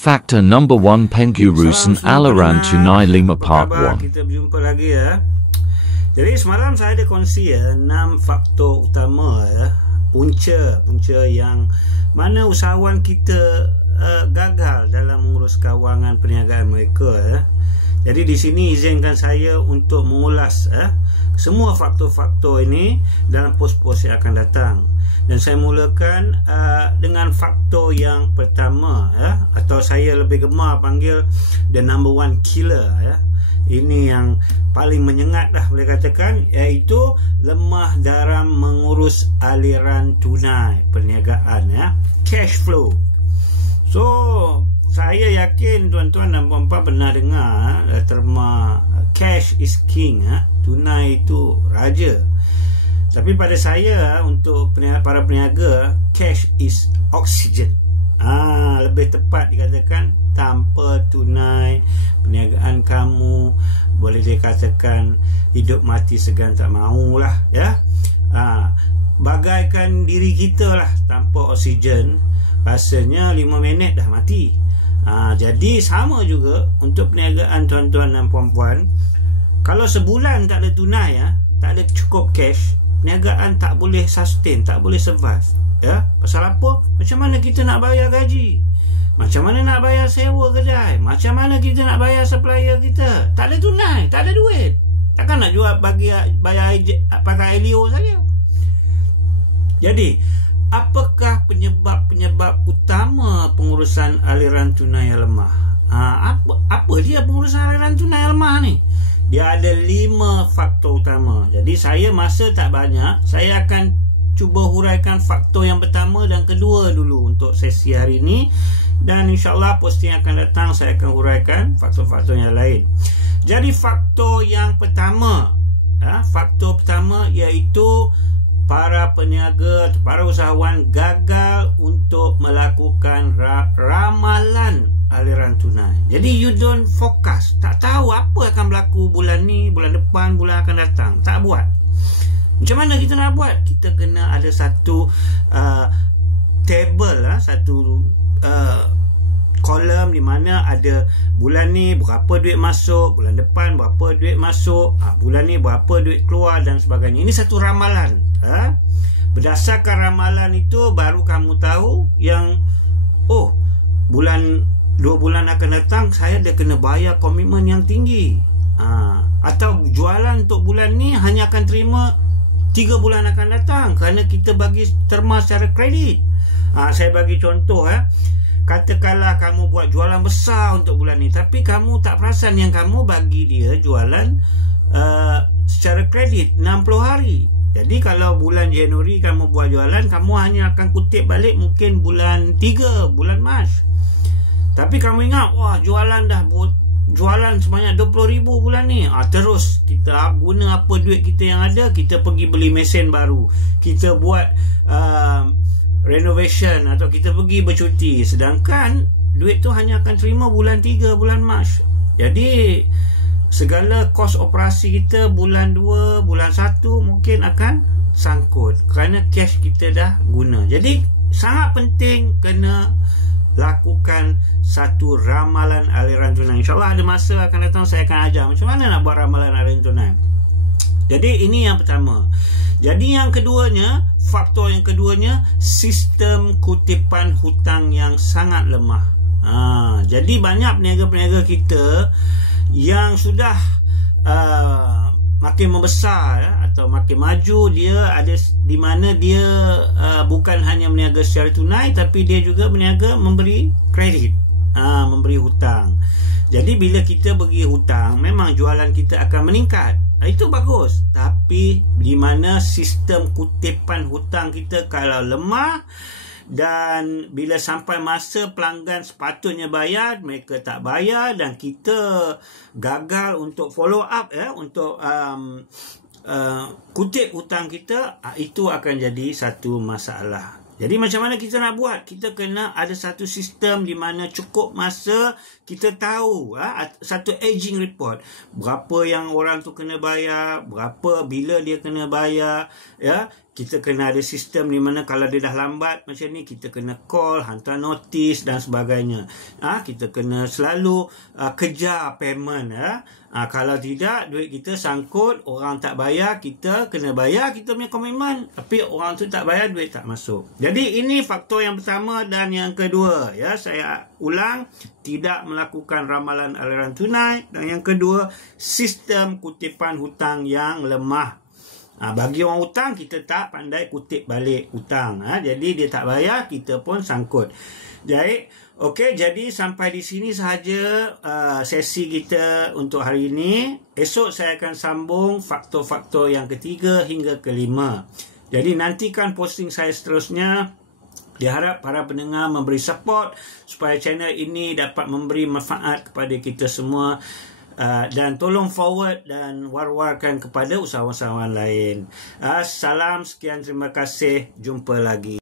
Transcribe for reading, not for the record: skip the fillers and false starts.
Factor number 1 pengurusan aliran tunai 5 part 1. Kita berjumpa lagi ya. Jadi semalam saya ada kongsi ya 6 faktor utama ya, punca yang mana usahawan kita gagal dalam mengurus kewangan perniagaan mereka ya. Jadi di sini izinkan saya untuk mengulas semua faktor-faktor ini dalam pos-pos yang akan datang. Dan saya mulakan dengan faktor yang pertama ya, atau saya lebih gemar panggil the number one killer ya. Ini yang paling menyengat dah boleh katakan, iaitu lemah dalam mengurus aliran tunai perniagaan ya, cash flow. So saya yakin tuan-tuan dan puan-puan pernah dengar terma cash is king tunai itu raja. Tapi pada saya, untuk para peniaga, cash is oxygen. Lebih tepat dikatakan, tanpa tunai perniagaan kamu boleh dikatakan hidup mati segan tak maulah ya. Bagaikan diri kita lah, tanpa oksigen rasanya 5 minit dah mati. Jadi sama juga untuk perniagaan tuan-tuan dan puan-puan. Kalau sebulan tak ada tunai tak ada cukup cash, perniagaan tak boleh sustain, tak boleh survive ya. Pasal apa? Macam mana kita nak bayar gaji? Macam mana nak bayar sewa kedai? Macam mana kita nak bayar supplier kita? Tak ada tunai, tak ada duit. Takkan nak jual bayar pakai Elio saja. Jadi apakah penyebab utama pengurusan aliran tunai yang lemah? Apa dia pengurusan aliran tunai yang lemah ni? Dia ada 5 faktor utama. Jadi saya masa tak banyak, saya akan cuba huraikan faktor yang pertama dan kedua dulu untuk sesi hari ini. Dan insyaAllah posting akan datang saya akan huraikan faktor-faktor yang lain. Jadi faktor yang pertama, faktor pertama iaitu para peniaga, para usahawan gagal untuk melakukan ramalan aliran tunai. Jadi you don't focus, tak tahu apa akan berlaku bulan ni, bulan depan, bulan akan datang, tak buat. Macam mana kita nak buat? Kita kena ada satu table, satu kolom di mana ada bulan ni berapa duit masuk, bulan depan berapa duit masuk, bulan ni berapa duit keluar dan sebagainya. Ini satu ramalan. Berdasarkan ramalan itu baru kamu tahu yang 2 bulan akan datang saya dah kena bayar komitmen yang tinggi. Atau jualan untuk bulan ni hanya akan terima 3 bulan akan datang kerana kita bagi terma secara kredit. Saya bagi contoh katakanlah kamu buat jualan besar untuk bulan ni, tapi kamu tak perasan yang kamu bagi dia jualan secara kredit 60 hari. Jadi kalau bulan Januari kamu buat jualan, kamu hanya akan kutip balik mungkin bulan 3, bulan Mac. Tapi kamu ingat, jualan sebanyak 20,000 bulan ni. Terus kita guna apa duit kita yang ada, kita pergi beli mesin baru, kita buat renovation, atau kita pergi bercuti. Sedangkan duit tu hanya akan terima bulan 3, bulan Mac. Jadi segala kos operasi kita bulan 2, bulan 1 mungkin akan sangkut kerana cash kita dah guna. Jadi sangat penting kena lakukan satu ramalan aliran tunai. InsyaAllah ada masa akan datang saya akan ajar macam mana nak buat ramalan aliran tunai. Jadi ini yang pertama. Jadi yang keduanya, faktor yang keduanya, sistem kutipan hutang yang sangat lemah. Jadi banyak peniaga-peniaga kita yang sudah makin membesar atau makin maju, dia ada di mana dia bukan hanya berniaga secara tunai, tapi dia juga berniaga memberi kredit, memberi hutang. Jadi bila kita bagi hutang, memang jualan kita akan meningkat, itu bagus. Tapi di mana sistem kutipan hutang kita kalau lemah, dan bila sampai masa pelanggan sepatutnya bayar, mereka tak bayar, dan kita gagal untuk follow up untuk kutip hutang kita, itu akan jadi satu masalah. Jadi macam mana kita nak buat? Kita kena ada satu sistem di mana cukup masa kita tahu satu aging report. Berapa yang orang tu kena bayar, berapa bila dia kena bayar, kita kena ada sistem di mana kalau dia dah lambat macam ni, kita kena call, hantar notis dan sebagainya. Kita kena selalu kejar payment. Kalau tidak, duit kita sangkut, orang tak bayar, kita kena bayar kita punya komitmen, tapi orang tu tak bayar, duit tak masuk. Jadi ini faktor yang pertama. Dan yang kedua, ya, saya ulang, tidak melakukan ramalan aliran tunai. Dan yang kedua, sistem kutipan hutang yang lemah. Bagi orang hutang, kita tak pandai kutip balik hutang. Jadi dia tak bayar, kita pun sangkut. Jadi sampai di sini sahaja sesi kita untuk hari ini. Esok saya akan sambung faktor-faktor yang ketiga hingga kelima. Jadi nantikan posting saya seterusnya. Diharap para pendengar memberi support supaya channel ini dapat memberi manfaat kepada kita semua. Dan tolong forward dan war-warkan kepada usahawan-usahawan lain. Salam, sekian, terima kasih. Jumpa lagi.